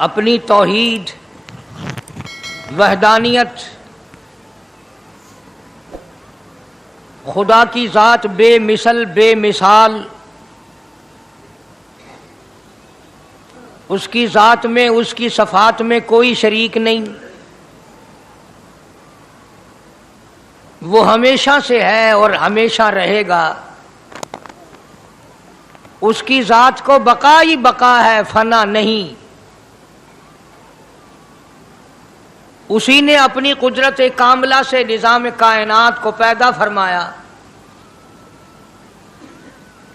اپنی توحید، وحدانیت، خدا کی ذات بے مثل بے مثال، اس کی ذات میں، اس کی صفات میں کوئی شریک نہیں، وہ ہمیشہ سے ہے اور ہمیشہ رہے گا، اس کی ذات کو بقا ہی بقا ہے، فنا نہیں۔ اسی نے اپنی قدرت کاملہ سے نظام کائنات کو پیدا فرمایا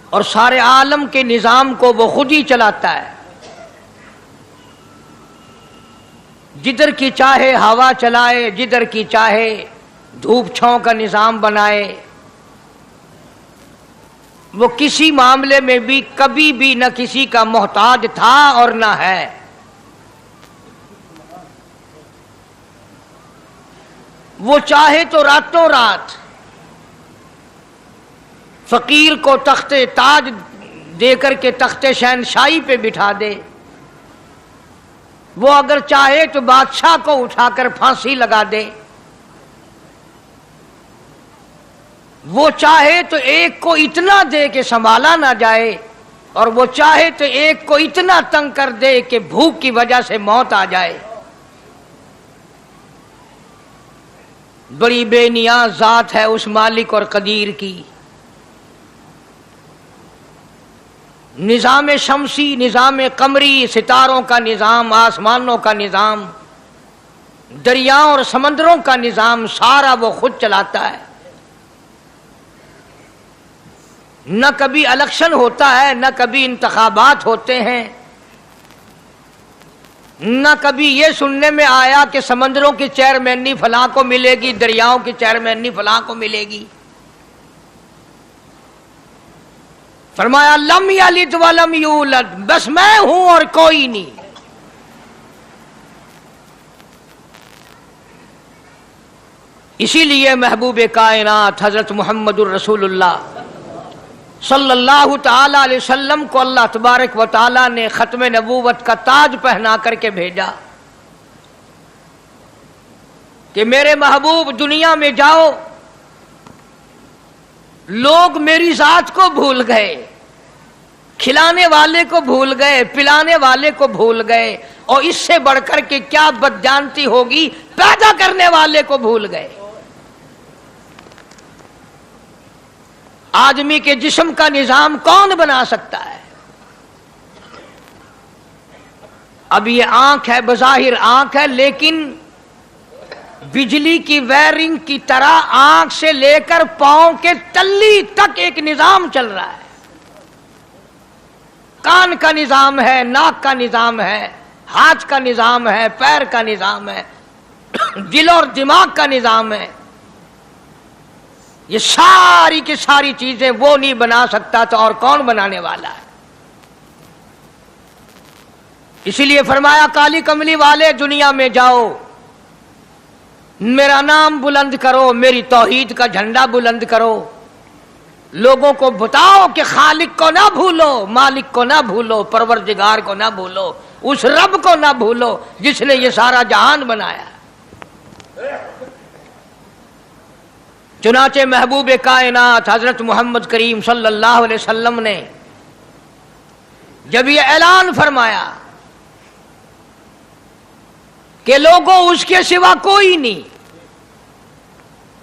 اور سارے عالم کے نظام کو وہ خود ہی چلاتا ہے، جدھر کی چاہے ہوا چلائے، جدھر کی چاہے دھوپ چھاؤں کا نظام بنائے، وہ کسی معاملے میں بھی کبھی بھی نہ کسی کا محتاج تھا اور نہ ہے۔ وہ چاہے تو راتوں رات فقیر کو تخت تاج دے کر کے تخت شہنشاہی پہ بٹھا دے، وہ اگر چاہے تو بادشاہ کو اٹھا کر پھانسی لگا دے، وہ چاہے تو ایک کو اتنا دے کہ سنبھالا نہ جائے، اور وہ چاہے تو ایک کو اتنا تنگ کر دے کہ بھوک کی وجہ سے موت آ جائے۔ بڑی بے نیاز ذات ہے اس مالک اور قدیر کی۔ نظام شمسی، نظام قمری، ستاروں کا نظام، آسمانوں کا نظام، دریاؤں اور سمندروں کا نظام، سارا وہ خود چلاتا ہے۔ نہ کبھی الیکشن ہوتا ہے، نہ کبھی انتخابات ہوتے ہیں، نہ کبھی یہ سننے میں آیا کہ سمندروں کی چیئرمینی فلاں کو ملے گی، دریاؤں کی چیئرمینی فلاں کو ملے گی۔ فرمایا لم یلد ولم یولد، بس میں ہوں اور کوئی نہیں۔ اسی لیے محبوب کائنات حضرت محمد الرسول اللہ صلی اللہ تعالی علیہ وسلم کو اللہ تبارک و تعالی نے ختم نبوت کا تاج پہنا کر کے بھیجا کہ میرے محبوب دنیا میں جاؤ، لوگ میری ذات کو بھول گئے، کھلانے والے کو بھول گئے، پلانے والے کو بھول گئے، اور اس سے بڑھ کر کے کیا بدجانتی ہوگی، پیدا کرنے والے کو بھول گئے۔ آدمی کے جسم کا نظام کون بنا سکتا ہے؟ اب یہ آنکھ ہے، بظاہر آنکھ ہے، لیکن بجلی کی وائرنگ کی طرح آنکھ سے لے کر پاؤں کے تلی تک ایک نظام چل رہا ہے۔ کان کا نظام ہے، ناک کا نظام ہے، ہاتھ کا نظام ہے، پیر کا نظام ہے، دل اور دماغ کا نظام ہے۔ یہ ساری کی ساری چیزیں وہ نہیں بنا سکتا تو اور کون بنانے والا ہے؟ اسی لیے فرمایا کالی کملی والے دنیا میں جاؤ، میرا نام بلند کرو، میری توحید کا جھنڈا بلند کرو، لوگوں کو بتاؤ کہ خالق کو نہ بھولو، مالک کو نہ بھولو، پروردگار کو نہ بھولو، اس رب کو نہ بھولو جس نے یہ سارا جہان بنایا۔ چنانچہ محبوب کائنات حضرت محمد کریم صلی اللہ علیہ وسلم نے جب یہ اعلان فرمایا کہ لوگوں اس کے سوا کوئی نہیں،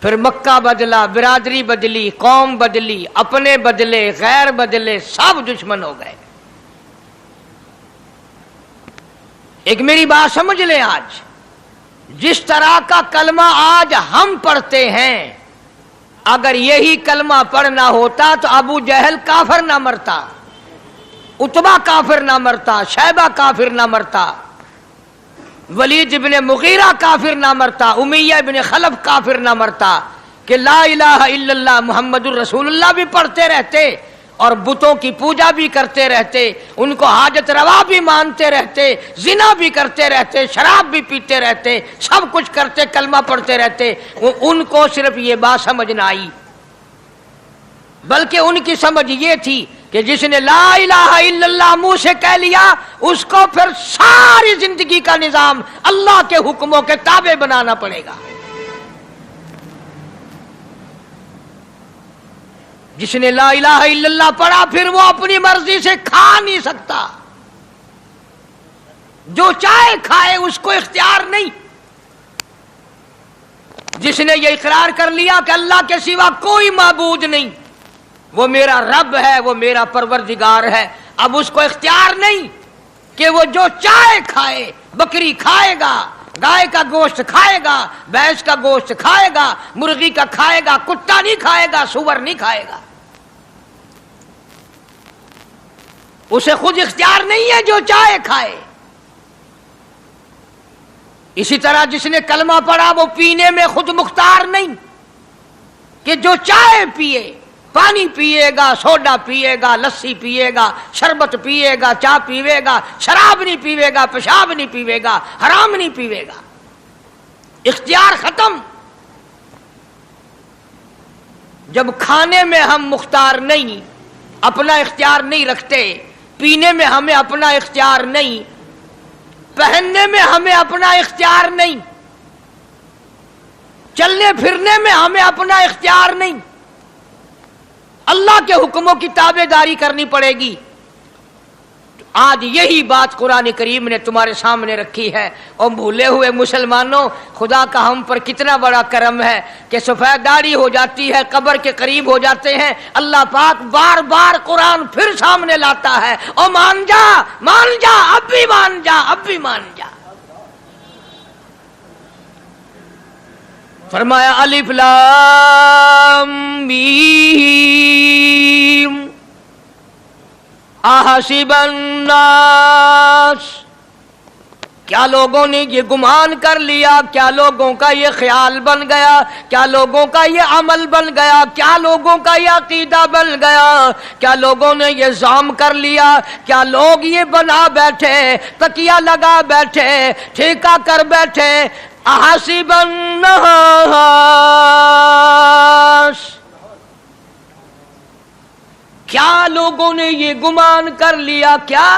پھر مکہ بدلا، برادری بدلی، قوم بدلی، اپنے بدلے، غیر بدلے، سب دشمن ہو گئے۔ ایک میری بات سمجھ لیں، آج جس طرح کا کلمہ آج ہم پڑھتے ہیں، اگر یہی کلمہ پڑھنا ہوتا تو ابو جہل کافر نہ مرتا، عتبہ کافر نہ مرتا، شیبہ کافر نہ مرتا، ولید ابن مغیرہ کافر نہ مرتا، امیہ ابن خلف کافر نہ مرتا، کہ لا الہ الا اللہ محمد الرسول اللہ بھی پڑھتے رہتے اور بتوں کی پوجا بھی کرتے رہتے، ان کو حاجت روا بھی مانتے رہتے، زنا بھی کرتے رہتے، شراب بھی پیتے رہتے، سب کچھ کرتے، کلمہ پڑھتے رہتے، ان کو صرف یہ بات سمجھ نہ آئی، بلکہ ان کی سمجھ یہ تھی کہ جس نے لا الہ الا اللہ منہ سے کہہ لیا اس کو پھر ساری زندگی کا نظام اللہ کے حکموں کے تابع بنانا پڑے گا. جس نے لا الہ الا اللہ پڑھا پھر وہ اپنی مرضی سے کھا نہیں سکتا. جو چاہے کھائے اس کو اختیار نہیں. جس نے یہ اقرار کر لیا کہ اللہ کے سوا کوئی معبود نہیں، وہ میرا رب ہے، وہ میرا پروردگار ہے، اب اس کو اختیار نہیں کہ وہ جو چاہے کھائے. بکری کھائے گا، گائے کا گوشت کھائے گا، بھینس کا گوشت کھائے گا، مرغی کا کھائے گا، کتا نہیں کھائے گا، سور نہیں کھائے گا. اسے خود اختیار نہیں ہے، جو چاہے کھائے. اسی طرح جس نے کلمہ پڑھا وہ پینے میں خود مختار نہیں کہ جو چاہے پیے. پانی پیے گا، سوڈا پیے گا، لسی پیے گا، شربت پیے گا، چائے پیوے گا، شراب نہیں پیوے گا، پیشاب نہیں پیوے گا، حرام نہیں پیوے گا. اختیار ختم. جب کھانے میں ہم مختار نہیں، اپنا اختیار نہیں رکھتے، پینے میں ہمیں اپنا اختیار نہیں، پہننے میں ہمیں اپنا اختیار نہیں، چلنے پھرنے میں ہمیں اپنا اختیار نہیں، اللہ کے حکموں کی تابع داری کرنی پڑے گی. آج یہی بات قرآن کریم نے تمہارے سامنے رکھی ہے. اور بھولے ہوئے مسلمانوں، خدا کا ہم پر کتنا بڑا کرم ہے کہ سفید داڑھی ہو جاتی ہے، قبر کے قریب ہو جاتے ہیں، اللہ پاک بار بار قرآن پھر سامنے لاتا ہے. او مان جا، مان جا، اب بھی مان جا، اب بھی مان جا. فرمایا الف لام میم احسب الناس، کیا لوگوں نے یہ گمان کر لیا، کیا لوگوں کا یہ خیال بن گیا، کیا لوگوں کا یہ عمل بن گیا، کیا لوگوں کا یہ عقیدہ بن گیا، کیا لوگوں نے یہ زعم کر لیا، کیا لوگ یہ بنا بیٹھے، تکیہ لگا بیٹھے، ٹھیکہ کر بیٹھے. احسب الناس، کیا لوگوں نے یہ گمان کر لیا، کیا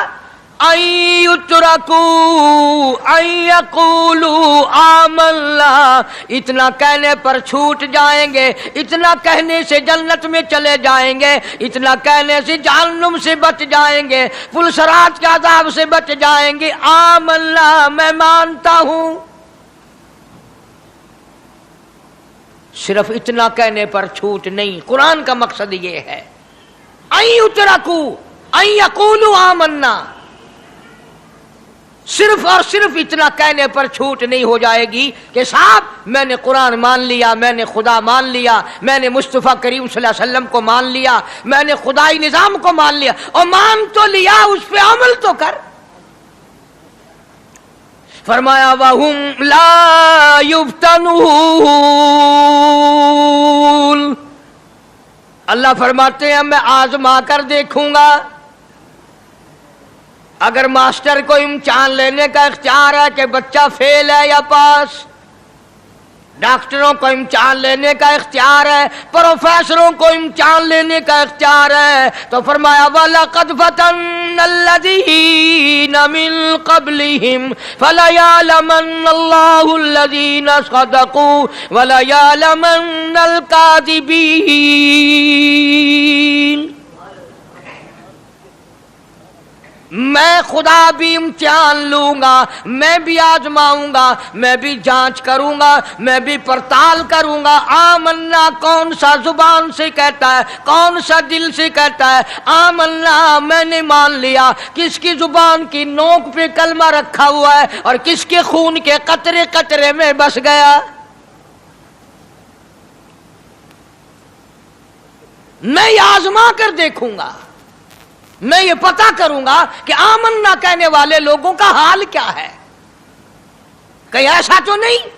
ان یترکوا ان یقولوا آمنا، اتنا کہنے پر چھوٹ جائیں گے، اتنا کہنے سے جنت میں چلے جائیں گے، اتنا کہنے سے جہنم سے بچ جائیں گے، پلسرات کے عذاب سے بچ جائیں گے. آمنا، میں مانتا ہوں. صرف اتنا کہنے پر چھوٹ نہیں، قرآن کا مقصد یہ ہے ان یترکوا ان یقولوا آمنا. صرف اور صرف اتنا کہنے پر چھوٹ نہیں ہو جائے گی کہ صاحب میں نے قرآن مان لیا، میں نے خدا مان لیا، میں نے مصطفیٰ کریم صلی اللہ علیہ وسلم کو مان لیا، میں نے خدائی نظام کو مان لیا. اور مان تو لیا، اس پہ عمل تو کر. فرمایا وَهُمْ لَا يُفْتَنُونَ، اللہ فرماتے ہیں میں آزما کر دیکھوں گا. اگر ماسٹر کو امتحان لینے کا اختیار ہے کہ بچہ فیل ہے یا پاس، ڈاکٹروں کو امتحان لینے کا اختیار ہے، پروفیسروں کو امتحان لینے کا اختیار ہے، تو فرمایا وَلَقَدْ فَتَنَّ الَّذِينَ مِن قَبْلِهِمْ فَلَيَعْلَمَنَّ اللَّهُ الَّذِينَ صَدَقُوا وَلَيَعْلَمَنَّ الْكَاذِبِينَ. میں خدا بھی امتحان لوں گا، میں بھی آزماؤں گا، میں بھی جانچ کروں گا، میں بھی پڑتال کروں گا. آمنا کون سا زبان سے کہتا ہے، کون سا دل سے کہتا ہے آمنا میں نے مان لیا، کس کی زبان کی نوک پہ کلمہ رکھا ہوا ہے اور کس کے خون کے قطرے قطرے میں بس گیا. میں یہ آزما کر دیکھوں گا، میں یہ پتہ کروں گا کہ آمنا کہنے والے لوگوں کا حال کیا ہے. کہیں ایسا تو نہیں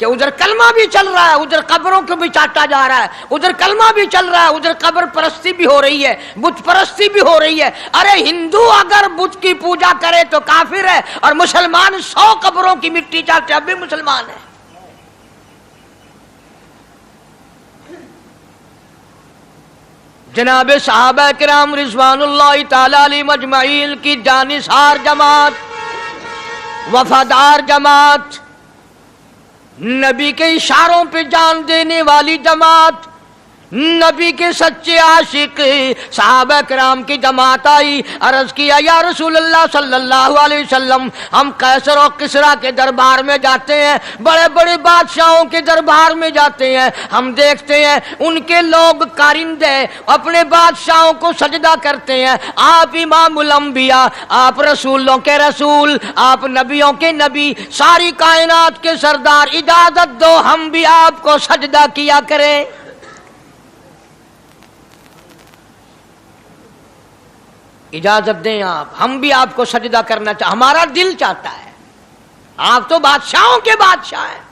کہ ادھر کلمہ بھی چل رہا ہے، ادھر قبروں کو بھی چاٹا جا رہا ہے، ادھر کلمہ بھی چل رہا ہے، ادھر قبر پرستی بھی ہو رہی ہے، بت پرستی بھی ہو رہی ہے. ارے ہندو اگر بت کی پوجا کرے تو کافر ہے، اور مسلمان 100 قبروں کی مٹی چاٹے اب بھی مسلمان ہے. جناب صحابہ کرام رضوان اللہ تعالی علیہم اجمعین کی جانثار جماعت، وفادار جماعت، نبی کے اشاروں پہ جان دینے والی جماعت، نبی کے سچے عاشق صحابہ کرام کی جماعت آئی، عرض کیا یا رسول اللہ صلی اللہ علیہ وسلم، ہم قیصر اور کسریٰ کے دربار میں جاتے ہیں، بڑے بڑے بادشاہوں کے دربار میں جاتے ہیں، ہم دیکھتے ہیں ان کے لوگ کارندے اپنے بادشاہوں کو سجدہ کرتے ہیں، آپ امام الانبیاء، آپ رسولوں کے رسول، آپ نبیوں کے نبی، ساری کائنات کے سردار، اجازت دو ہم بھی آپ کو سجدہ کیا کریں۔ اجازت دیں آپ، ہم بھی آپ کو سجدہ کرنا چاہتے، ہمارا دل چاہتا ہے، آپ تو بادشاہوں کے بادشاہ ہیں۔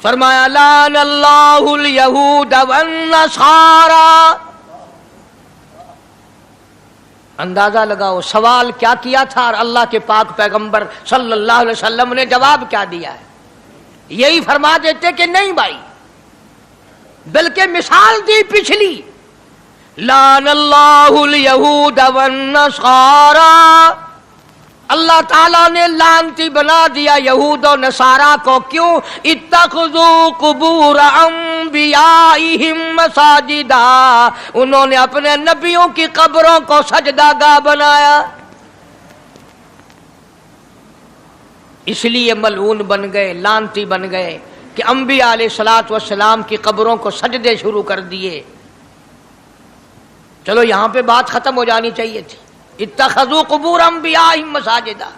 فرمایا لعن اللہ الیہود والنصارى۔ اندازہ لگاؤ سوال کیا کیا تھا اور اللہ کے پاک پیغمبر صلی اللہ علیہ وسلم نے جواب کیا دیا ہے؟ یہی فرما دیتے کہ نہیں بھائی، بلکہ مثال دی پچھلی، لعن اللہ الیہود والنصارى، اللہ تعالیٰ نے لعنتی بنا دیا یہود و نصارہ کو، کیوں؟ اتخذوا قبور انبیائہم مساجدا، انہوں نے اپنے نبیوں کی قبروں کو سجدہ گاہ بنایا، اس لیے ملعون بن گئے، لعنتی بن گئے کہ انبیاء علیہ الصلوۃ والسلام کی قبروں کو سجدے شروع کر دیے۔ چلو یہاں پہ بات ختم ہو جانی چاہیے تھی، اتخذوا قبور انبیائہم مساجدا۔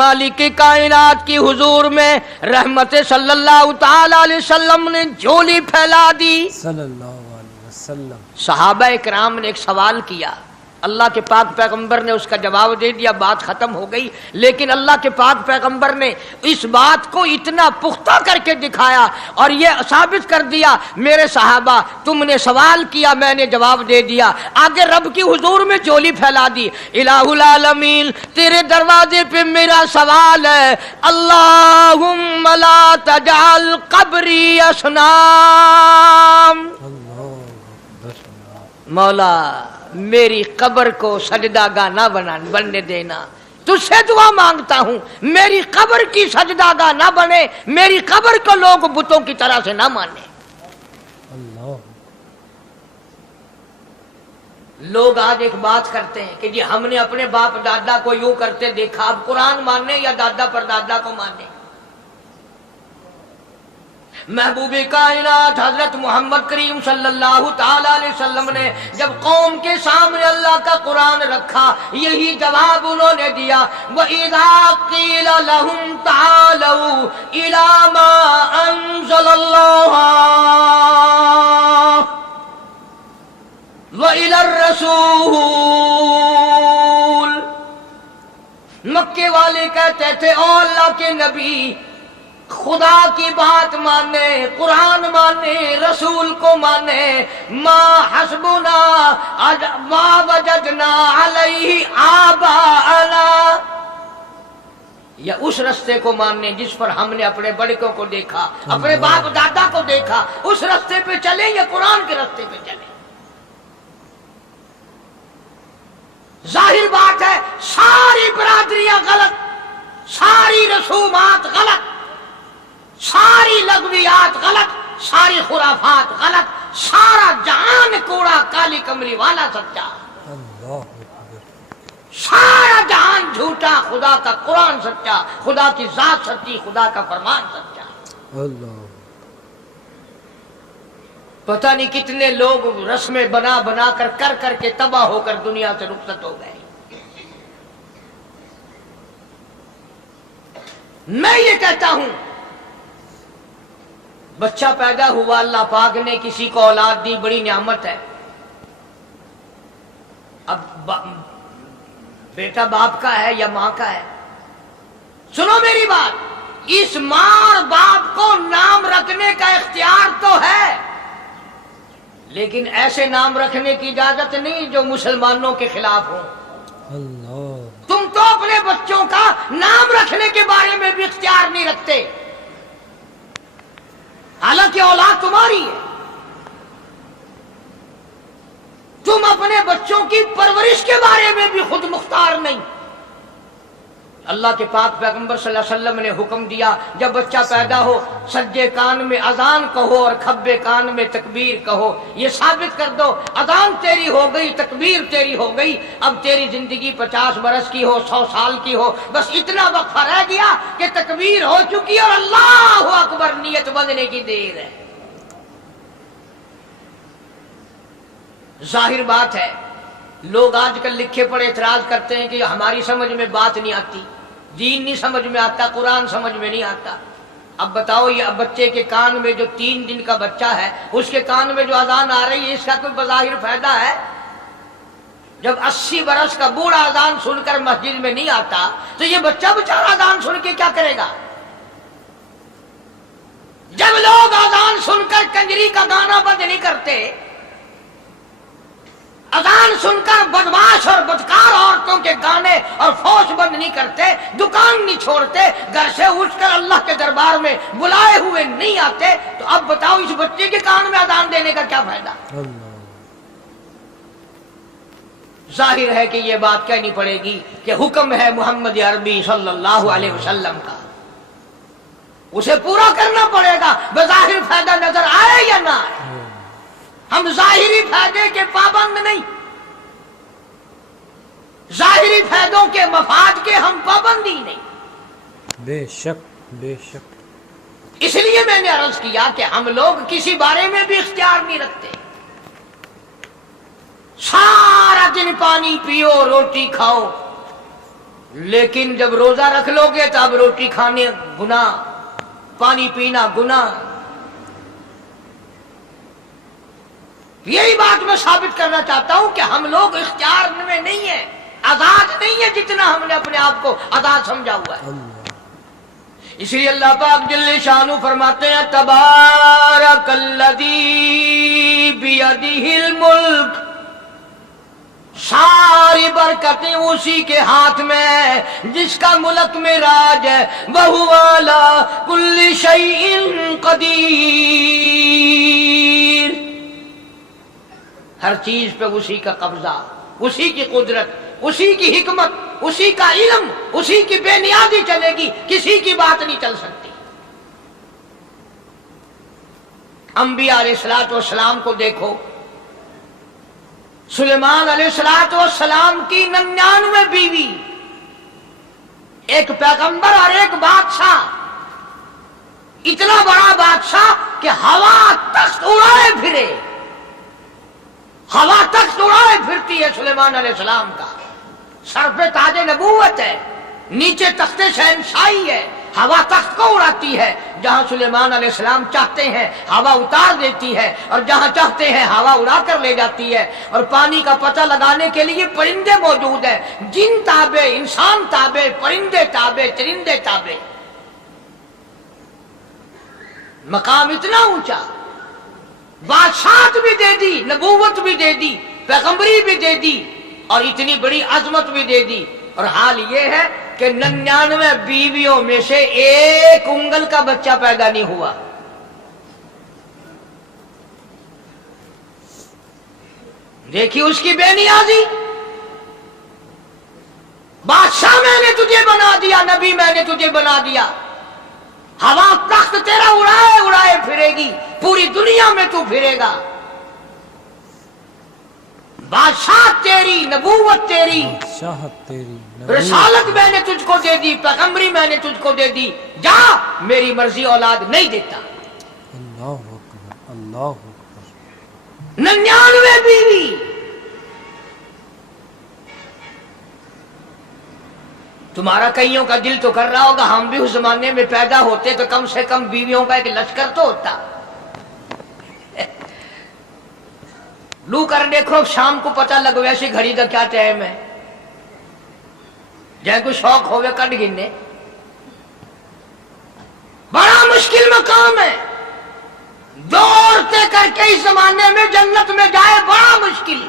مالک کائنات کی حضور میں رحمت صلی اللہ تعالی علیہ وسلم نے جھولی پھیلا دی صلی اللہ علیہ وسلم۔ صحابہ کرام نے ایک سوال کیا، اللہ کے پاک پیغمبر نے اس کا جواب دے دیا، بات ختم ہو گئی، لیکن اللہ کے پاک پیغمبر نے اس بات کو اتنا پختہ کر کے دکھایا اور یہ ثابت کر دیا، میرے صحابہ تم نے سوال کیا، میں نے جواب دے دیا، آگے رب کی حضور میں جھولی پھیلا دی، الہ العالمین تیرے دروازے پہ میرا سوال ہے، اللہم لا تجعل قبری اصنام، مولا میری قبر کو سجدہ گاہ نہ بننے دینا، تجھ سے دعا مانگتا ہوں میری قبر کی سجدہ گاہ نہ بنے، میری قبر کو لوگ بتوں کی طرح سے نہ مانے۔ لوگ آج ایک بات کرتے ہیں کہ جی ہم نے اپنے باپ دادا کو یوں کرتے دیکھا، اب قرآن ماننے یا دادا پر دادا کو ماننے؟ محبوب کائنات حضرت محمد کریم صلی اللہ تعالی علیہ وسلم نے جب قوم کے سامنے اللہ کا قرآن رکھا، یہی جواب انہوں نے دیا، وَإِذَا قِيلَ لَهُمْ تَعَالَوْا إِلَى مَا أَنزَلَ اللَّهُ وَإِلَى الرَّسُولِ، مکے والے کہتے تھے او اللہ کے نبی خدا کی بات مانے، قرآن مانے، رسول کو مانے، ما حسبنا ما وجدنا علیہ آباءنا، یا اس رستے کو ماننے جس پر ہم نے اپنے بڑکوں کو دیکھا، اپنے باپ دادا کو دیکھا، اس رستے پہ چلیں یا قرآن کے رستے پہ چلیں؟ ظاہر بات ہے ساری برادریاں غلط، ساری رسومات غلط، ساری لغویات غلط، ساری خرافات غلط، سارا جہان کوڑا کالی کملی والا سچا، سارا جہان جھوٹا، خدا کا قرآن سچا، خدا کی ذات سچی، خدا کا فرمان سچا۔ پتہ نہیں کتنے لوگ رسمیں بنا بنا کر کر کے تباہ ہو کر دنیا سے رخصت ہو گئے۔ میں یہ کہتا ہوں بچہ پیدا ہوا، اللہ پاک نے کسی کو اولاد دی، بڑی نعمت ہے۔ اب بیٹا باپ کا ہے یا ماں کا ہے؟ سنو میری بات، اس ماں اور باپ کو نام رکھنے کا اختیار تو ہے، لیکن ایسے نام رکھنے کی اجازت نہیں جو مسلمانوں کے خلاف ہوں۔ تم تو اپنے بچوں کا نام رکھنے کے بارے میں بھی اختیار نہیں رکھتے۔ हालांकि औलाद तुम्हारी है, तुम अपने बच्चों की परवरिश के बारे में भी खुद मुख्तार नहीं। अल्लाह के पाक पैगंबर सल्लल्लाहु अलैहि वसल्लम ने हुक्म दिया, जब बच्चा पैदा हो सज्जे कान में अजान कहो और खब्बे कान में तकबीर कहो। ये साबित कर दो अजान तेरी हो गई, तकबीर तेरी हो गई, अब तेरी जिंदगी 50 बरस की हो, 100 साल की हो, बस इतना वक्फा रह गया कि तकबीर हो चुकी और अल्लाहु अकबर नियत बंधने की देर है। जाहिर बात है, लोग आजकल लिखे पढ़े एतराज करते हैं कि हमारी समझ में बात नहीं आती, दीन नहीं समझ में आता, कुरान समझ में नहीं आता। अब बताओ, ये बच्चे के कान में जो 3 दिन का बच्चा है, उसके कान में जो अजान आ रही है, इसका कोई बज़ाहिर फायदा है? जब 80 बरस का बूढ़ा अजान सुनकर मस्जिद में नहीं आता, तो ये बच्चा बेचारा अजान सुन के क्या करेगा? जब लोग अजान सुनकर कंजरी का गाना बंद नहीं करते, अजान सुनकर बदमाश और बदकार औरतों के गाने और फौज बंद नहीं करते, दुकान नहीं छोड़ते, घर से उठकर अल्लाह के दरबार में बुलाए हुए नहीं आते, तो अब बताओ इस बच्चे के कान में अजान देने का क्या फायदा? जाहिर है कि यह बात कहनी पड़ेगी कि हुक्म है मोहम्मद अरबी सल्लल्लाहु अलैहि वसल्लम का, उसे पूरा करना पड़ेगा, बज़ाहिर फायदा नजर आए या ना आए। हम जाहिरी फायदे के पाबंद नहीं, जाहिरी फायदों के मफाद के हम पाबंदी नहीं। बेशक बेशक। इसलिए मैंने अर्ज किया कि हम लोग किसी बारे में भी इख्तियार नहीं रखते। सारा दिन पानी पियो, रोटी खाओ, लेकिन जब रोजा रख लोगे तो अब रोटी खाने गुनाह, पानी पीना गुनाह। यही बात मैं साबित करना चाहता हूं कि हम लोग इख्तियार में नहीं है, आजाद नहीं है जितना हमने अपने आप को आजाद समझा हुआ है। इसलिए अल्लाह पाक जल्ले शानु फरमाते हैं, तबारकल्लज़ी बियदिहिल मुल्क, सारी बरकतें उसी के हाथ में है जिसका मुल्क में राज है। वहुवा अला कुल्ली शैइन कदीर, हर चीज पे उसी का कब्जा, उसी की कुदरत, उसी की हिकमत, उसी का इल्म, उसी की बेनियादी चलेगी, किसी की बात नहीं चल सकती। अंबिया अलैहिस्सलातु वस्सलाम को देखो, सुलेमान अलैहिस्सलातु वस्सलाम की 99 बीवी, एक पैगंबर और एक बादशाह, इतना बड़ा बादशाह कि हवा तख्त उड़ाए फिरे, हवा तख्त उड़ाए फिरती है सुलेमान अलैहिस्सलाम का। सर पे ताजे नबूवत है, नीचे तख्ते शहनशाही है, हवा तख्त को उड़ाती है। जहां सुलेमान अलैहिस्सलाम चाहते हैं हवा उतार देती है, और जहां चाहते हैं हवा उड़ा कर ले जाती है। और पानी का पता लगाने के लिए परिंदे मौजूद है, जिन ताबे, इंसान ताबे, परिंदे ताबे, चरिंदे ताबे। मकाम इतना ऊंचा, बादशाहत भी दे दी, नबूवत भी दे दी, पैगंबरी भी दे दी, और इतनी बड़ी अजमत भी दे दी। और हाल ये है कि 99 बीवियों में से एक उंगल का बच्चा पैदा नहीं हुआ। देखिए उसकी बेनियाजी। बादशाह मैंने तुझे बना दिया, नबी मैंने तुझे बना दिया, हवा तख्त तेरा उड़ाए उड़ाए फिरेगी, पूरी दुनिया में तू फिरेगा। बादशाह तेरी, नबूवत तेरी, रिसालत मैंने तुझको दे दी, पैगंबरी मैंने तुझको दे दी, जा, मेरी मर्जी औलाद नहीं देता। अल्लाह अकबर, अल्लाह अकबर। 99 बीवी, तुम्हारा कईयों का दिल तो कर रहा होगा हम भी उस जमाने में पैदा होते तो कम से कम बीवियों का एक लश्कर तो होता। लू कर देखो, शाम को पता लग वैसी घड़ी का क्या टाइम है, जय को शौक होवे कट गिनने। बड़ा मुश्किल मकाम है, दौड़ते करके इस जमाने में जन्नत में जाए बड़ा मुश्किल।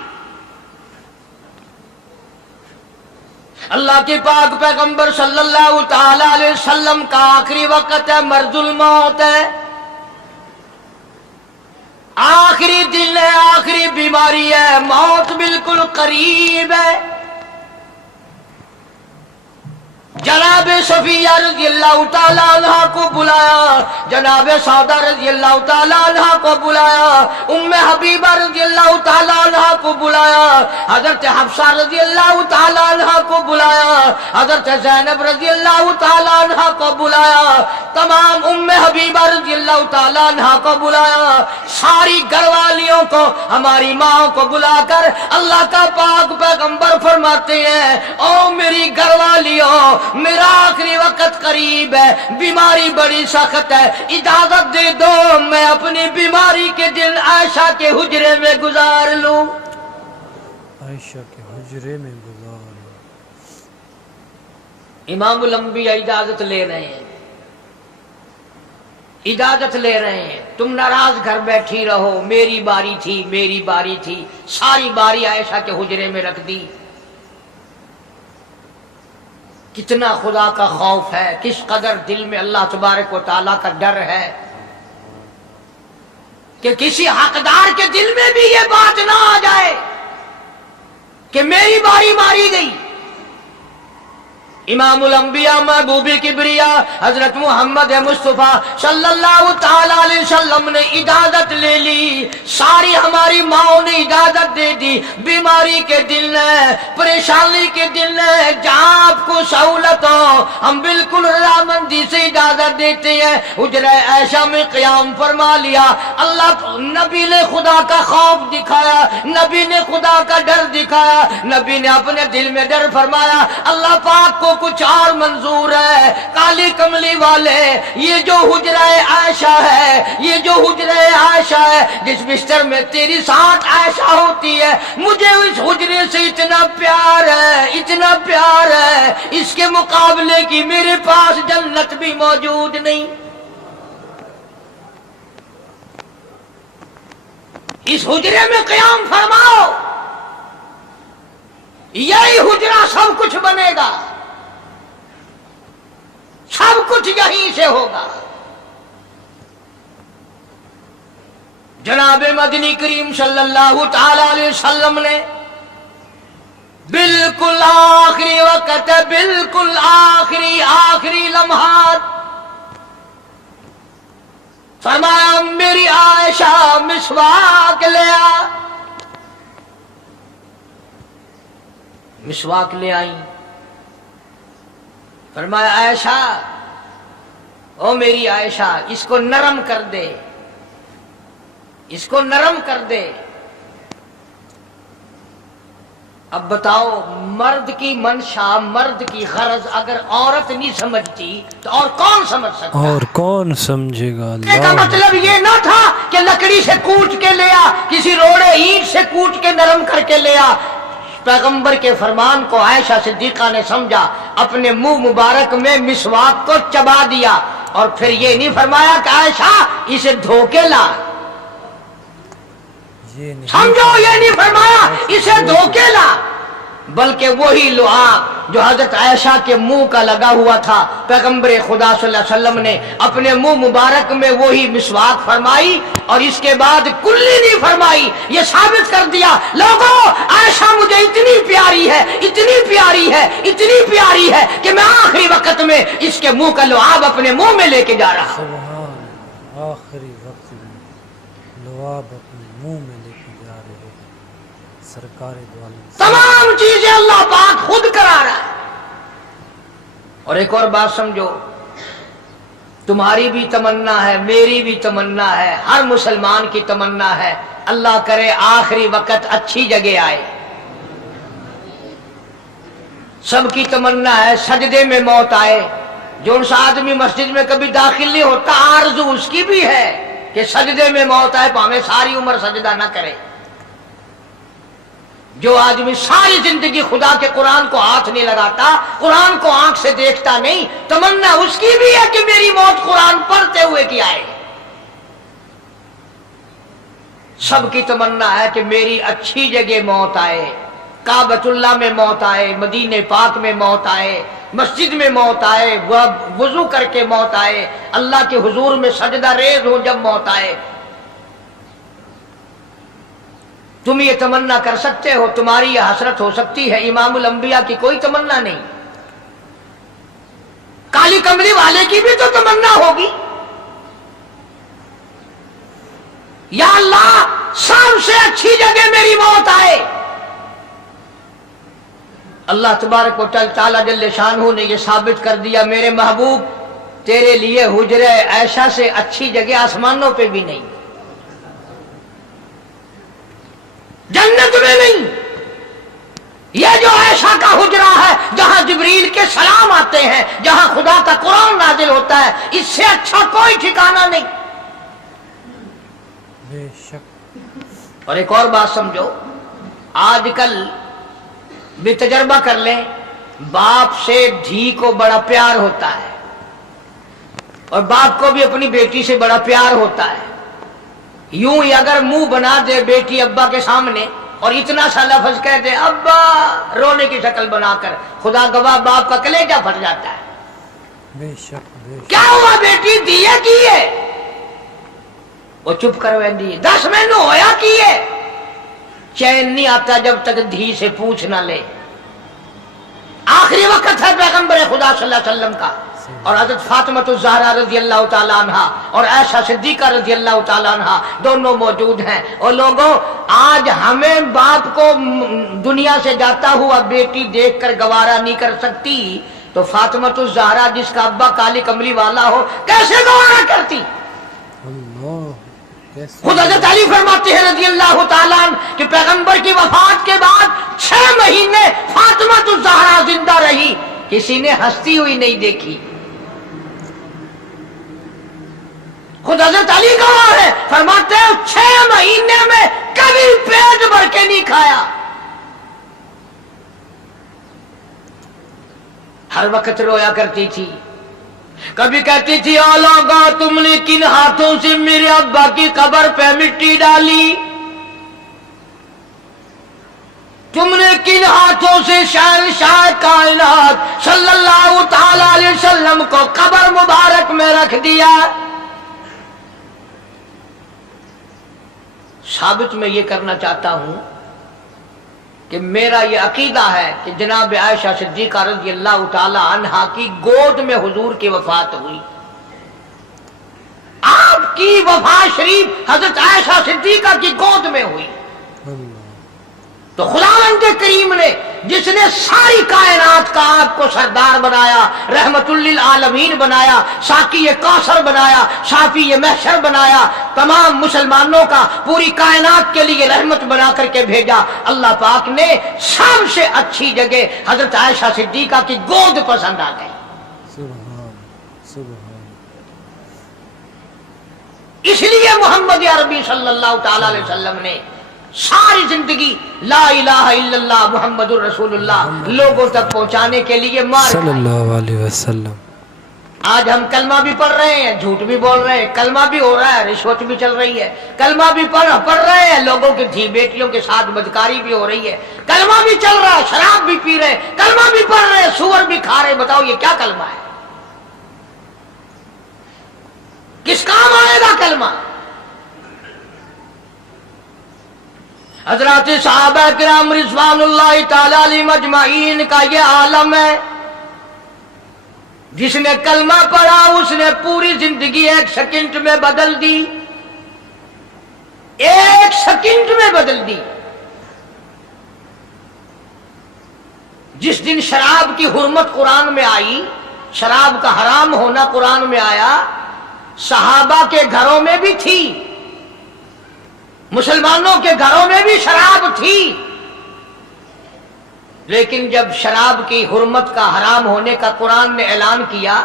अल्लाह के पाक पैगंबर सल्लल्लाहु ताला अलैहि वसल्लम का आखिरी वक्त है, मर्जुल मौत है। آخری دن ہے، آخری بیماری ہے، موت بالکل قریب ہے۔ جناب صفیہ رضی اللہ تعالیٰ عنہ کو بلایا، جناب سعدہ رضی اللہ تعالیٰ عنہ کو بلایا، ام حبیبہ رضی اللہ تعالیٰ عنہ کو بلایا، حضرت حفصہ رضی اللہ تعالیٰ عنہ کو بلایا، حضرت زینب رضی اللہ تعالیٰ عنہ کو بلایا، تمام ام حبیبہ رضی اللہ تعالیٰ عنہ کو بلایا، ساری گھر والیوں کو، ہماری ماں کو بلا کر اللہ کا پاک پیغمبر فرماتے ہیں، او میری گھر والیوں، میرا آخری وقت قریب ہے، بیماری بڑی سخت ہے، اجازت دے دو میں اپنی بیماری کے دن عائشہ کے حجرے میں گزار لوں۔ عائشہ کے حجرے میں گزار۔ امام الانبیاء اجازت لے رہے ہیں، اجازت لے رہے ہیں، تم ناراض گھر بیٹھی رہو، میری باری تھی، میری باری تھی، ساری باری عائشہ کے حجرے میں رکھ دی۔ کتنا خدا کا خوف ہے، کس قدر دل میں اللہ تبارک و تعالیٰ کا ڈر ہے کہ کسی حقدار کے دل میں بھی یہ بات نہ آ جائے کہ میری باری ماری گئی۔ امام الانبیاء محبوب کبریا حضرت محمد مصطفیٰ صلی اللہ تعالی علیہ وسلم نے اجازت لے لی، ساری ہماری ماؤں نے اجازت دے دی، بیماری کے دن ہے، پریشانی کے دن ہے، جہاں آپ کو سہولت ہو ہم بالکل رضامندی سے اجازت دیتے ہیں۔ حجرہ عائشہ میں قیام فرما لیا، اللہ نبی نے خدا کا خوف دکھایا، نبی نے خدا کا ڈر دکھایا، نبی نے اپنے دل میں ڈر فرمایا اللہ پاک کو کچھ اور منظور ہے۔ کالی کملی والے، یہ جو حجرہ عائشہ ہے، یہ جو حجرہ عائشہ ہے جس بستر میں تیری ساتھ عائشہ ہوتی ہے، مجھے اس حجرے سے اتنا پیار ہے، اتنا پیار ہے، اس کے مقابلے کی میرے پاس جنت بھی موجود نہیں۔ اس حجرے میں قیام فرماؤ، یہی حجرہ سب کچھ بنے گا، سب کچھ یہیں سے ہوگا۔ جناب مدنی کریم صلی اللہ تعالی علیہ وسلم نے بالکل آخری وقت، بالکل آخری لمحات فرمایا میری عائشہ مسواک لے آ۔ مسواک لے آئی، فرمایا عائشہ، او میری عائشہ اس کو نرم کر دے، اس کو نرم کر دے۔ اب بتاؤ، مرد کی منشا، مرد کی غرض اگر عورت نہیں سمجھتی تو اور کون سمجھ سکتا؟ اور کون سمجھے گا؟ کا مطلب یہ نہ تھا کہ لکڑی سے کوٹ کے لیا، کسی روڑے اینٹ سے کوٹ کے نرم کر کے لیا۔ پیغمبر کے فرمان کو عائشہ صدیقہ نے سمجھا، اپنے منہ مبارک میں مسواک کو چبا دیا، اور پھر یہ نہیں فرمایا کہ عائشہ اسے دھو کے لا، سمجھو یہ نہیں فرمایا اسے دھو کے لا، بلکہ وہی لعاب جو حضرت عائشہ کے منہ کا لگا ہوا تھا، پیغمبر خدا صلی اللہ علیہ وسلم نے اپنے منہ مبارک میں وہی مسواک فرمائی، اور اس کے بعد کلی نہیں فرمائی۔ یہ ثابت کر دیا لوگوں، عائشہ مجھے اتنی پیاری ہے، اتنی پیاری ہے، اتنی پیاری ہے کہ میں آخری وقت میں اس کے منہ کا لعاب اپنے منہ میں لے کے جا رہا ہوں۔ سبحان، آخری وقت میں لعاب اپنے منہ میں لے کے جا رہے ہیں سرکار دو عالم۔ تمام چیزیں اللہ پاک خود کرا رہا ہے۔ اور ایک اور بات سمجھو، تمہاری بھی تمنا ہے، میری بھی تمنا ہے، ہر مسلمان کی تمنا ہے، اللہ کرے آخری وقت اچھی جگہ آئے۔ سب کی تمنا ہے سجدے میں موت آئے۔ جو سا آدمی مسجد میں کبھی داخل نہیں ہوتا، آرزو اس کی بھی ہے کہ سجدے میں موت آئے، تو ہمیں ساری عمر سجدہ نہ کرے۔ جو آدمی ساری زندگی خدا کے قرآن کو ہاتھ نہیں لگاتا، قرآن کو آنکھ سے دیکھتا نہیں، تمنا اس کی بھی ہے کہ میری موت قرآن پڑھتے ہوئے کی آئے۔ سب کی تمنا ہے کہ میری اچھی جگہ موت آئے، کعبۃ اللہ میں موت آئے، مدینہ پاک میں موت آئے، مسجد میں موت آئے، وضو کر کے موت آئے، اللہ کے حضور میں سجدہ ریز ہو جب موت آئے۔ तुम ये तमन्ना कर सकते हो, तुम्हारी ये हसरत हो सकती है, इमामुल अंबिया की कोई तमन्ना नहीं। काली कमली वाले की भी तो तमन्ना होगी, या अल्लाह सबसे अच्छी जगह मेरी मौत आए। अल्लाह तबारक व तआला जल्ले शानहू ने यह साबित कर दिया, मेरे महबूब तेरे लिए हुजरे ऐसा से अच्छी जगह आसमानों पे भी नहीं, जन्नत में नहीं। यह जो ऐशा का हुजरा है जहां जिब्रील के सलाम आते हैं, जहां खुदा का कुरान नाजिल होता है, इससे अच्छा कोई ठिकाना नहीं। बेशक। और एक और बात समझो, आजकल भी तजर्बा कर लें, बाप से धी को बड़ा प्यार होता है और बाप को भी अपनी बेटी से बड़ा प्यार होता है। यूं ही अगर मुंह बना दे बेटी अब्बा के सामने और इतना सा लफ्ज कह दे अब्बा, रोने की शक्ल बनाकर, खुदा गवाह बाप का कलेजा फट जाता है। बेशक बेशक। क्या हुआ बेटी, दिए की है? वो चुप कर वेंदी, 10 महीने होया की है। चैन नहीं आता जब तक धी से पूछ ना ले। आखिरी वक्त है पैगंबर खुदा सल्लल्लाहु अलैहि वसल्लम का, और हजरत फातिमा ज़हरा रज़ी अल्लाह तआला अन्हा और आयशा सिद्दीका रज़ी अल्लाह तआला अन्हा दोनों मौजूद हैं। और लोगों, आज हमें बाप को दुनिया से जाता हुआ बेटी देखकर गवारा नहीं कर सकती, तो फातिमा ज़हरा जिसका अब्बा काली कमली वाला हो कैसे गवारा करती? अल्लाह, कैसे? खुद हज़रत अली फरमाते हैं रज़ी अल्लाह तआला अन्हु कि पैगंबर की वफात के बाद 6 महीने फातिमा ज़हरा जिंदा रही, किसी ने हंसती हुई नहीं देखी। खुद हज़रत अली गवाह है, फरमाते हैं 6 महीने में कभी पेट भर के नहीं खाया। हर वक्त रोया करती थी, कभी कहती थी ओ लोगों, तुमने किन हाथों से मेरे अब्बा की कब्र पे मिट्टी डाली, तुमने किन हाथों से शहंशाह कायनात सल्लल्लाहु तआला अलैहि वसल्लम को कब्र मुबारक में रख दिया। साबित मैं ये करना चाहता हूं कि मेरा ये अकीदा है कि जनाब आयशा सिद्दीका रज़ी अल्लाह तआला अन्हा की गोद में हुजूर की वफात हुई। आपकी वफात शरीफ हजरत आयशा सिद्दीका की गोद में हुई। तो खुदावंद करीम ने जिसने सारी कायनात का आपको सरदार बनाया, रहमतुल लिल आलमीन बनाया, साकी कौसर बनाया, शाफी महशर बनाया, तमाम मुसलमानों का पूरी कायनात के लिए रहमत बना करके भेजा, अल्लाह पाक ने सबसे अच्छी जगह हजरत आयशा सिद्दीका की गोद पसंद आ गई। सुभान सुभान। इसलिए मोहम्मद अरबी सल्लल्लाहु तआला अलैहि वसल्लम ने सारी जिंदगी ला इलाहा इल्लल्लाह मुहम्मदुर रसूलुल्लाह लोगों तक पहुंचाने के लिए मार सल्लल्लाहु अलैहि वसल्लम। आज हम कलमा भी पढ़ रहे हैं, झूठ भी बोल रहे हैं, कलमा भी हो रहा है, रिश्वत भी चल रही है, कलमा भी पढ़ रहे हैं, लोगों की धी बेटियों के साथ बदकारी भी हो रही है, कलमा भी चल रहा है, शराब भी पी रहे, कलमा भी पढ़ रहे, सुअर भी खा रहे। बताओ ये क्या कलमा है? किस काम आएगा कलमा? हजरत सहाबा किराम रिज़वानुल्लाहि तआला अलैहिम अजमाइन का ये आलम है, जिसने कलमा पढ़ा उसने पूरी जिंदगी 1 सेकंड में बदल दी, 1 सेकंड में बदल दी। जिस दिन शराब की हुर्मत कुरान में आई, शराब का हराम होना कुरान में आया, सहाबा के घरों में भी थी, मुसलमानों के घरों में भी शराब थी, लेकिन जब शराब की हुर्मत का हराम होने का कुरान ने ऐलान किया,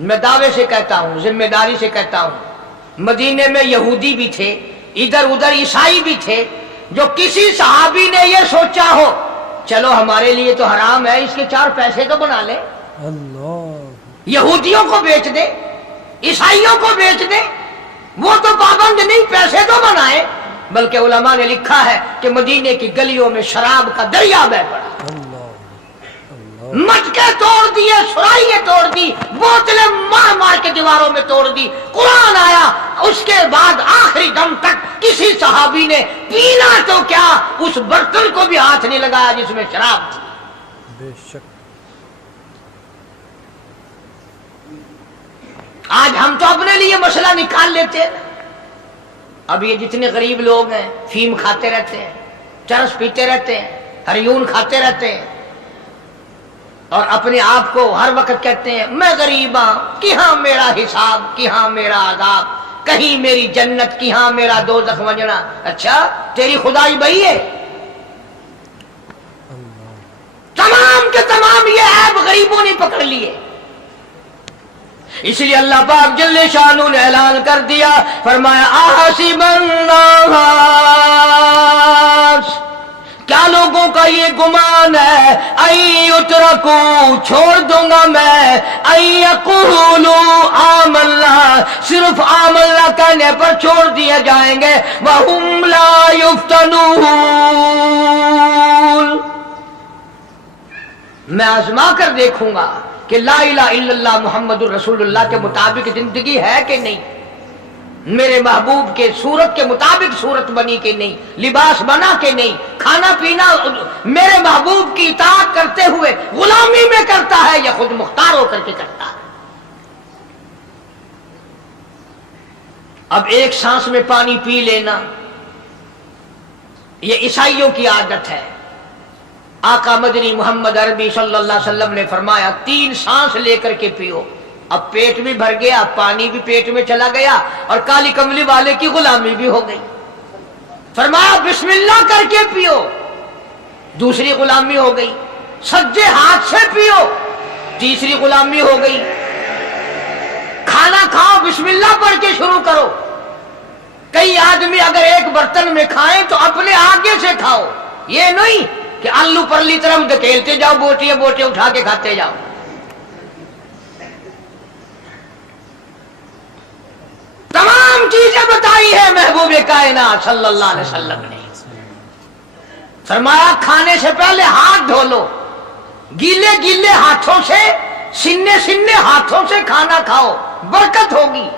मैं दावे से कहता हूं, जिम्मेदारी से कहता हूं, मदीने में यहूदी भी थे, इधर उधर ईसाई भी थे, जो किसी सहाबी ने यह सोचा हो चलो हमारे लिए तो हराम है, इसके 4 पैसे तो बना ले, अल्लाह, यहूदियों को बेच दे, ईसाइयों को बेच दे, वो तो पाबंद नहीं, पैसे तो बनाए। बल्कि उलमा ने लिखा है कि मदीने की गलियों में शराब का दरिया बह पड़ा, मटके तोड़ दिए, सुराइयां तोड़ दी, बोतलें मार मार के दीवारों में तोड़ दी। कुरान आया, उसके बाद आखिरी दम तक किसी सहाबी ने पीना तो क्या उस बर्तन को भी हाथ नहीं लगाया जिसमें शराब थी। बेशक आज हम तो अपने लिए मसला निकाल लेते हैं। अब ये जितने गरीब लोग हैं फीम खाते रहते हैं, चरस पीते रहते हैं, हरियून खाते रहते हैं और अपने आप को हर वक्त कहते हैं मैं गरीब हूं, कि हाँ मेरा हिसाब, कि हाँ मेरा आदाब, कहीं मेरी जन्नत, कि हाँ मेरा दोज़ख वंजना। अच्छा तेरी खुदाई बही है? तमाम के तमाम ये ऐब गरीबों ने पकड़ लिए। इसलिए अल्लाह पाक जल्ले शानू ने ऐलान कर दिया, फरमाया आसिबन नास, क्या लोगों का ये गुमान है, आई उतरकू, छोड़ दूंगा मैं, आई यक़ूलू आमन्ना, सिर्फ आमन्ना कहने पर छोड़ दिए जाएंगे, वहुम ला युफ्तनून, मैं आजमा कर देखूंगा कि ला इलाहा इल्लल्लाह मुहम्मदुर रसूलुल्लाह के मुताबिक जिंदगी है कि नहीं, मेरे महबूब के सूरत के मुताबिक सूरत बनी कि नहीं, लिबास बना कि नहीं, खाना पीना मेरे महबूब की इताअत करते हुए गुलामी में करता है या खुद मुख्तार होकर के करता है। अब एक सांस में पानी पी लेना ये ईसाइयों की आदत है। आका मदनी मोहम्मद अरबी सल्लल्लाहु अलैहि वसल्लम ने फरमाया 3 सांस लेकर के पियो। अब पेट भी भर गया, पानी भी पेट में चला गया और काली कमली वाले की गुलामी भी हो गई। फरमाया बिस्मिल्लाह करके पियो, दूसरी गुलामी हो गई। सज्जे हाथ से पियो, तीसरी गुलामी हो गई। खाना खाओ बिस्मिल्लाह पढ़ के शुरू करो। कई आदमी अगर एक बर्तन में खाएं तो अपने आगे से खाओ, ये नहीं कि आलू परली तरफ धकेलते जाओ, बोटियां बोटियां उठा के खाते जाओ। तमाम चीजें बताई है महबूब कायनात सल्लल्लाहु अलैहि वसल्लम ने। फरमाया खाने से पहले हाथ धो लो, गीले गीले हाथों से, सिन्ने सिन्ने हाथों से खाना खाओ, बरकत होगी।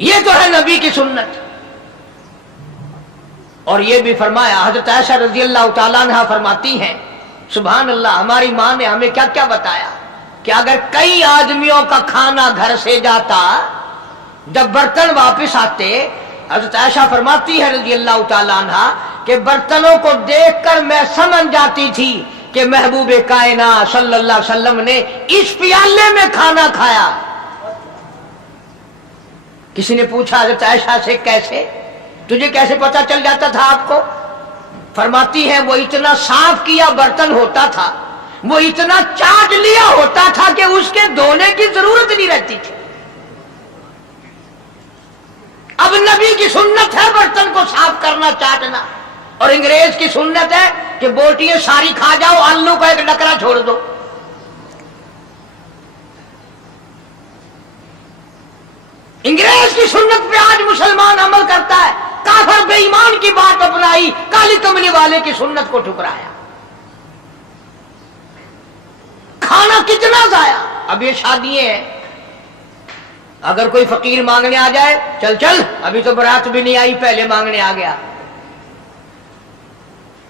ये तो है नबी की सुन्नत। और ये भी फरमाया, हजरत आयशा रजी अल्लाह तआला अन्हा फरमाती हैं, सुभान अल्लाह, हमारी मां ने हमें क्या क्या बताया कि अगर कई आदमियों का खाना घर से जाता, जब बर्तन वापस आते, हजरत आयशा फरमाती है रजी अल्लाह तआला अन्हा कि बर्तनों को देखकर मैं समझ जाती थी कि महबूब कायनात सल्लल्लाहु अलैहि वसल्लम ने इस प्याले में खाना खाया। किसी ने पूछा हजरत आयशा से, कैसे, तुझे कैसे पता चल जाता था आपको? फरमाती है वो इतना साफ किया बर्तन होता था, वो इतना चाट लिया होता था कि उसके धोने की जरूरत नहीं रहती थी। अब नबी की सुन्नत है बर्तन को साफ करना, चाटना, और अंग्रेज की सुन्नत है कि बोटियां सारी खा जाओ, आलू का एक डकरा छोड़ दो। अंग्रेज की सुन्नत पे आज मुसलमान अमल करता है। काफिर बेईमान की बात अपनाई, काली कमली वाले की सुन्नत को ठुकराया। खाना कितना जाया। अब ये शादियां हैं, अगर कोई फकीर मांगने आ जाए, चल चल अभी तो बारात भी नहीं आई, पहले मांगने आ गया।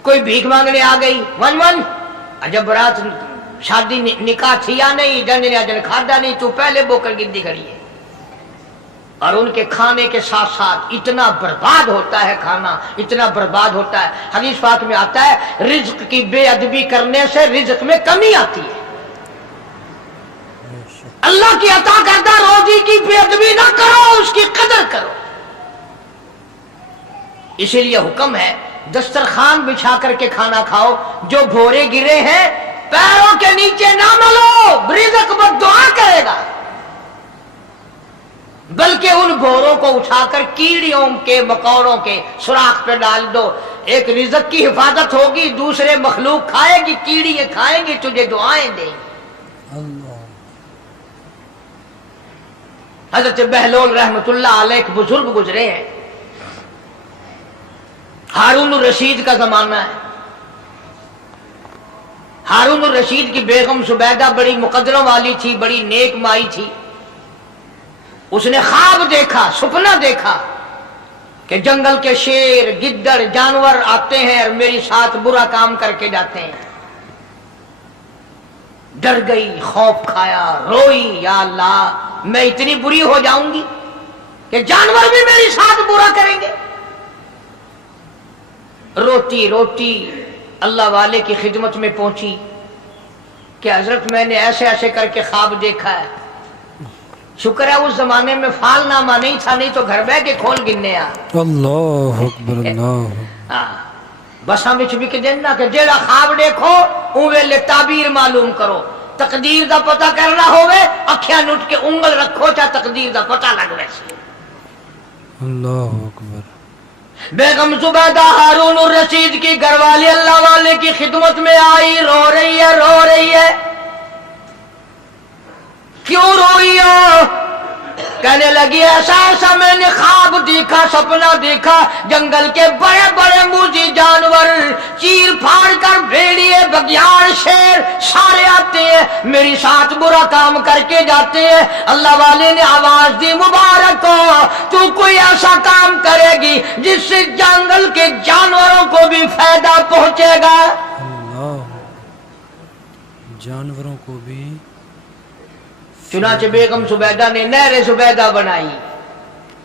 कोई भीख मांगने आ गई, वन वन, जब बारात शादी निकाह थी या नहीं, जन या जन खादा नहीं, तू पहले बोकर गिद्दी खड़ी है। और उनके खाने के साथ साथ इतना बर्बाद होता है खाना, इतना बर्बाद होता है। हदीस पाक में आता है रिज्क की बेअदबी करने से रिज्क में कमी आती है। अल्लाह की अता करदा रोजी की बेअदबी ना करो, उसकी कदर करो। इसीलिए हुक्म है दस्तरखान बिछा करके खाना खाओ। जो भोरे गिरे हैं पैरों के नीचे ना मलो, रिज़्क बद्दुआ करेगा, बल्कि उन भोरों को उठाकर कीड़ियों के मकोड़ों के सुराख पे डाल दो। एक रिज़्क की हिफाजत होगी, दूसरे मखलूक खाएगी, कीड़ियां खाएंगी, तुझे दुआएं देंगी। हजरत बहलोल रहमतुल्लाह अलैह एक बुजुर्ग गुजरे हैं, हारून रशीद का जमाना है। हारून रशीद की बेगम सुबैदा बड़ी मुकद्दरों वाली थी, बड़ी नेक माई थी। उसने ख्वाब देखा, सपना देखा कि जंगल के शेर, गिद्दड़, जानवर आते हैं और मेरे साथ बुरा काम करके जाते हैं। डर गई, खौफ खाया, रोई, या अल्लाह मैं इतनी बुरी हो जाऊंगी कि जानवर भी मेरे साथ बुरा करेंगे। रोती रोती अल्लाह वाले की खिदमत में पहुंची कि हजरत मैंने ऐसे ऐसे करके ख्वाब देखा है। शुक्र है उस जमाने में फालनामा नहीं था, नहीं तो घर बह के खोल गिनने आ। अल्लाह अकबर, अल्लाह। हाँ, बसा विच भी कहना कि जेड़ा ख्वाब देखो उवेले ताबीर मालूम करो। तकदीर दा पता करना होवे, अखियां नुट के उंगल रखो, चाहे तकदीर दा पता लग वैसे। अल्लाह अकबर। बेगम जुबैदा हारून रशीद की घरवाली अल्लाह वाले की खिदमत में आई, रो रही है, रो रही है। क्यों रोई हो? कहने लगी ऐसा ऐसा मैंने ख्वाब देखा, सपना देखा, जंगल के बड़े बड़े मुझे जानवर, चीर फाड़ कर भेड़िए, बघियाड़, शेर सारे आते हैं, मेरे साथ बुरा काम करके जाते हैं। अल्लाह वाले ने आवाज दी, मुबारक हो, तू कोई ऐसा काम करेगी जिससे जंगल के जानवरों को भी फायदा पहुंचेगा। अल्लाह, जानवरों को भी। चुनाचे बेगम जुबैदा ने नहर जुबैदा बनाई,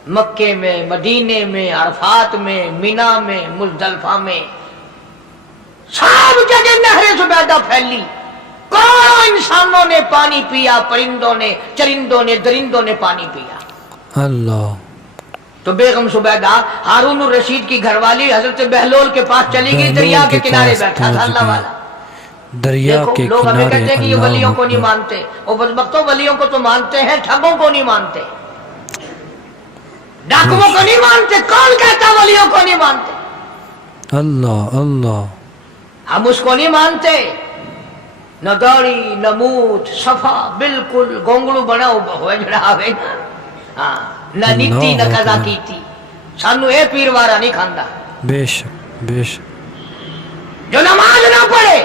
मक्के में, मदीने में, अरफात में, मिना में, मुजदलफा में, सब जगह नहर जुबैदा फैली। करोड़ों इंसानों ने पानी पिया, परिंदों ने, चरिंदों ने, दरिंदों ने पानी पिया। अल्लाह। तो बेगम जुबैदा हारून रशीद की घरवाली हजरत बहलोल के पास चली गई, दरिया के किनारे बैठा था अल्लाह वाला। दरिया के लोग हमें कहते हैं कि ये वलियों को नहीं किनारे। मानते, वो बदबख्तों वलियों को तो मानते हैं, ठगों को नहीं मानते, डाकुओं को नहीं मानते। कौन कहता वलियों को नहीं मानते? अल्लाह अल्लाह। हम उसको नहीं मानते, न दौड़ी न मूठ, सफा बिल्कुल गोंगलू बना हुआ जड़ा आवे ना। हाँ, न नीति न कजा की थी, सानू ये पीरवारा नहीं खांदा। बेशक बेशक। जो नमाज ना पढ़े,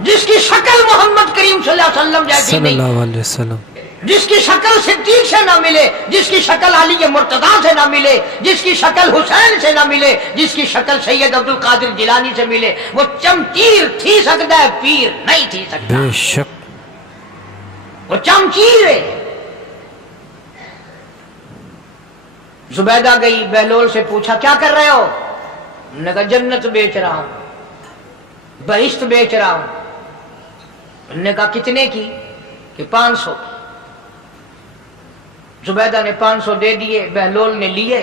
जिसकी शक्ल मोहम्मद करीम सल्लल्लाहु अलैहि वसल्लम जैसी नहीं, सल्लल्लाहु अलैहि वसल्लम, जिसकी शक्ल सिद्दीक से ना मिले, जिसकी शक्ल अली के मुर्तदा से ना मिले, जिसकी शक्ल हुसैन से ना मिले, जिसकी शक्ल सैयद अब्दुल कादिर जिलानी से मिले, वो चमचीर थी सकता है, पीर नहीं थी सकता। बेशक। वो चमचीर है। जुबैदा गई, बहलोल से पूछा क्या कर रहे हो? उन्होंने कहा जन्नत बेच रहा हूं, बहिश्त बेच रहा हूं। उन्होंने कहा कितने की? कि 500। जुबैदा ने 500 दे दिए, बहलोल ने लिए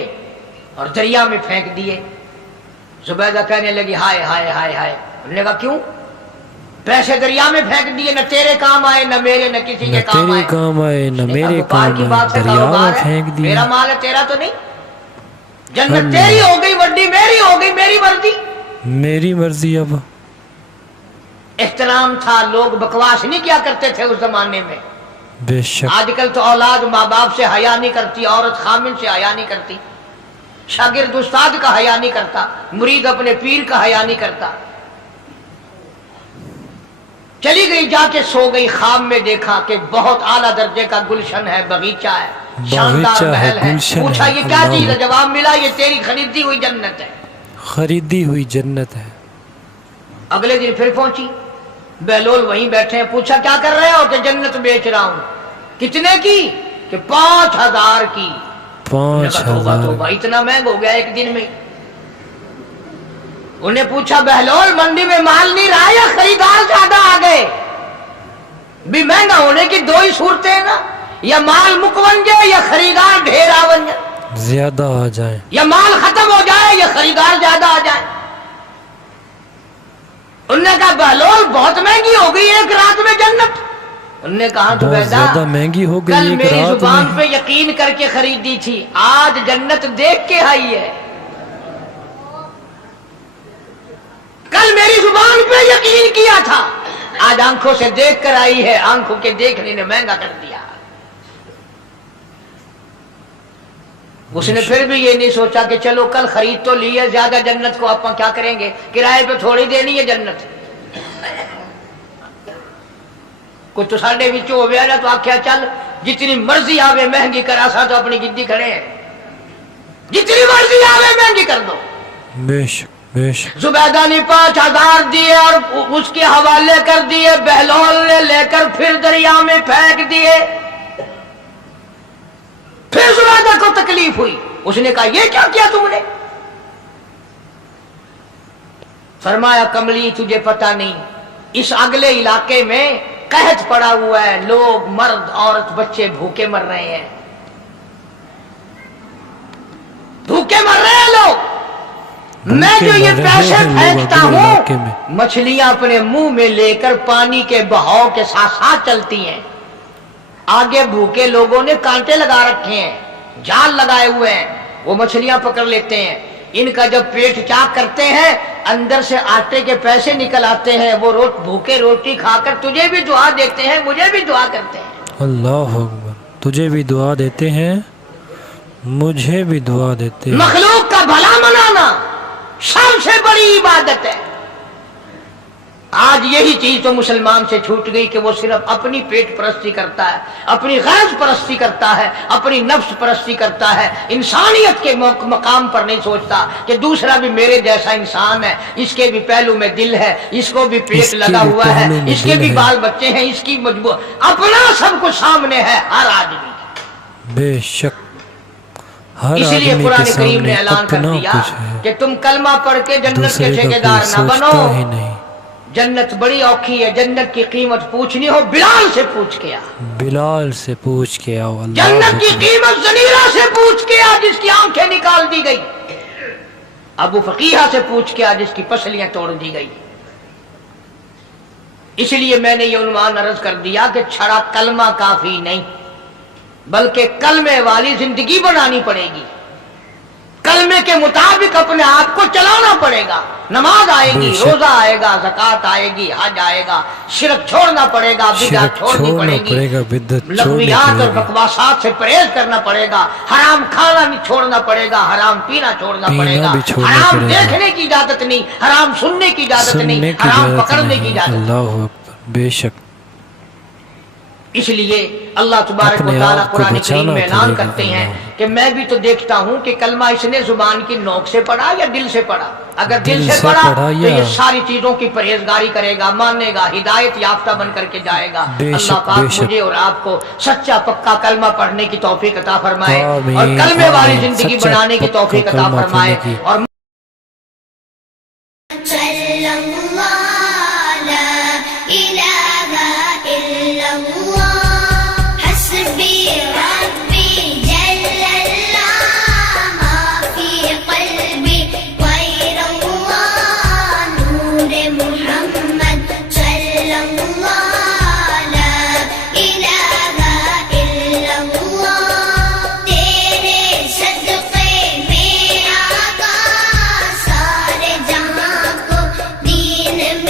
और दरिया में फेंक दिए। जुबैदा कहने लगी हाय हाय हाय हाय। उन्होंने कहा क्यों? पैसे दरिया में फेंक दिए, न तेरे काम आए, न मेरे, न किसी के काम आए। काम आए न मेरे काम की आए, बात है, दरिया में फेंक दिया। मेरा माल है, तेरा तो नहीं। जन्नत तेरी हो गई, वड्डी मेरी हो गई, मेरी मर्जी, मेरी मर्जी। अब एहतराम था, लोग बकवास नहीं किया करते थे उस जमाने में। बेशक। आजकल तो औलाद माँ बाप से हया नहीं करती, औरत खामिन से हया नहीं करती, शागिर्द उस्ताद का हया नहीं करता, मुरीद अपने पीर का हया नहीं करता। चली गई, जाके सो गई, ख्वाब में देखा कि बहुत आला दर्जे का गुलशन है, बगीचा है, शानदार महल है। पूछा ये क्या चीज है? जवाब मिला ये तेरी खरीदी हुई जन्नत है। खरीदी हुई जन्नत है। अगले दिन फिर पहुंची, बहलोल वहीं बैठे हैं। पूछा क्या कर रहे हो? कि जन्नत बेच रहा हूं। कितने की? कि 5000 की। 5000। इतना महंगा हो गया एक दिन में। उन्हें पूछा बहलोल मंडी में माल नहीं रहा या खरीदार ज्यादा आ गए? भी महंगा होने की दो ही सूरतें हैं ना, या माल मुक बन जाए या खरीदार ढेर आ बन जाए, ज्यादा आ जाए, या माल खत्म हो जाए या खरीदार ज्यादा आ जाए। उन्होंने कहा बहलोल बहुत महंगी हो गई एक रात में जन्नत। उन्होंने कहा तो ज्यादा महंगी हो गई, कल मेरी रात जुबान में। पे यकीन करके खरीदी थी, आज जन्नत देख के आई है। कल मेरी जुबान पे यकीन किया था, आज आंखों से देख कर आई है। आंखों के देखने ने महंगा कर दिया। उसने फिर भी ये नहीं सोचा कि चलो कल खरीद तो ली है ज्यादा, जन्नत को आप क्या करेंगे, किराए पे थोड़ी देनी है जन्नत। कुछ तो साढ़े बिच हो गया ना, तो आख्या चल जितनी मर्जी आवे महंगी कर, असा तो अपनी गिद्दी खड़े हैं, जितनी मर्जी आवे महंगी कर दो। बेशक बेशक। जुबैदा ने 5000 दिए और उसके हवाले कर दिए, बहलोल ने लेकर फिर दरिया में फेंक दिए। फिर जुबैदा को तकलीफ हुई, उसने कहा ये क्या किया तुमने? फरमाया कमली तुझे पता नहीं, इस अगले इलाके में कहत पड़ा हुआ है, लोग मर्द औरत बच्चे भूखे मर रहे हैं, भूखे मर रहे हैं लोग। मैं जो ये पैसे फेंकता हूं, मछलियां अपने मुंह में लेकर पानी के बहाव के साथ साथ चलती हैं। आगे भूखे लोगों ने कांटे लगा रखे हैं, जाल लगाए हुए हैं, वो मछलियां पकड़ लेते हैं। इनका जब पेट चाक करते हैं, अंदर से आटे के पैसे निकल आते हैं, वो भूखे रोटी खाकर तुझे भी दुआ देते हैं, मुझे भी दुआ करते हैं। अल्लाह अकबर, तुझे भी दुआ देते हैं, मुझे भी दुआ देते हैं। मखलूक का भला मनाना सबसे बड़ी इबादत है। आज यही चीज तो मुसलमान से छूट गई कि वो सिर्फ अपनी पेट परस्ती करता है, अपनी गरज परस्ती करता है, अपनी नफ्स परस्ती करता है, इंसानियत के मकाम पर नहीं सोचता कि दूसरा भी मेरे जैसा इंसान है, इसके भी पहलू में दिल है, इसको भी पेट लगा हुआ है, इसके भी बाल बच्चे हैं, इसकी मजबूर, अपना सब कुछ सामने है हर आदमी। बेशक हर इसलिए आदमी कुरान के करीम ने सामने ऐलान कर अपना दिया कुछ है, कि तुम कलमा पढ़ के जन्नत के दूसरे का ठेकेदार कोई ना बनो। सोचता ही नहीं। जन्नत बड़ी औखी है, जन्नत की कीमत पूछनी हो बिलाल से पूछ के आ, बिलाल से पूछ के आओ। अल्लाह जन्नत की कीमत जनीरा से पूछ के आ जिसकी आंखें निकाल दी गई, अबू फकीहा से पूछ के आ जिसकी पसलियां तोड़ दी गई। इसलिए मैंने ये उन्वान अर्ज कर दिया कि छड़ा कलमा काफी नहीं, बल्कि कलमे वाली जिंदगी बनानी पड़ेगी, कलमे के मुताबिक अपने आप को चलाना पड़ेगा। नमाज आएगी, रोजा आएगा, ज़कात आएगी, हज आएगा, शिरक छोड़ना पड़ेगा, बिदअत छोड़नी पड़ेगी, लग़वियात और बकवासात से परहेज करना पड़ेगा, हराम खाना नहीं छोड़ना पड़ेगा, हराम पीना छोड़ना पड़ेगा, हराम देखने की इजाजत नहीं, हराम सुनने की इजाजत नहीं, हराम पकड़ने की इजाजत। अल्लाह अकबर, बेशक। इसलिए अल्लाह तबारक व तआला कुरान करीम में ऐलान करते हैं कि मैं भी तो देखता हूं कि कलमा इसने जुबान की नोक से पढ़ा या दिल से पढ़ा। अगर दिल से पढ़ा तो ये सारी चीजों की परहेजगारी करेगा, मानेगा, हिदायत याफ्ता बन करके जाएगा। अल्लाह पाक मुझे और आपको सच्चा पक्का कलमा पढ़ने की तौफीक अता फरमाए और कलमे वाली जिंदगी बनाने की तौफीक अता फरमाए। और दीन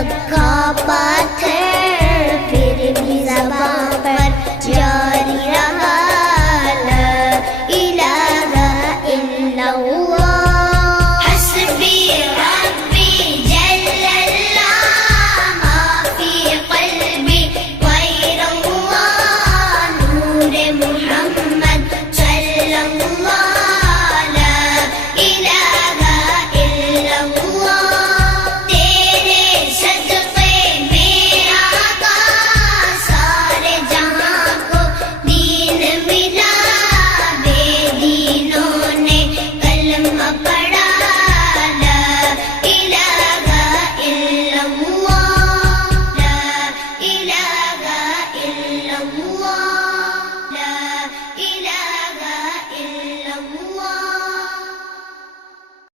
رکھا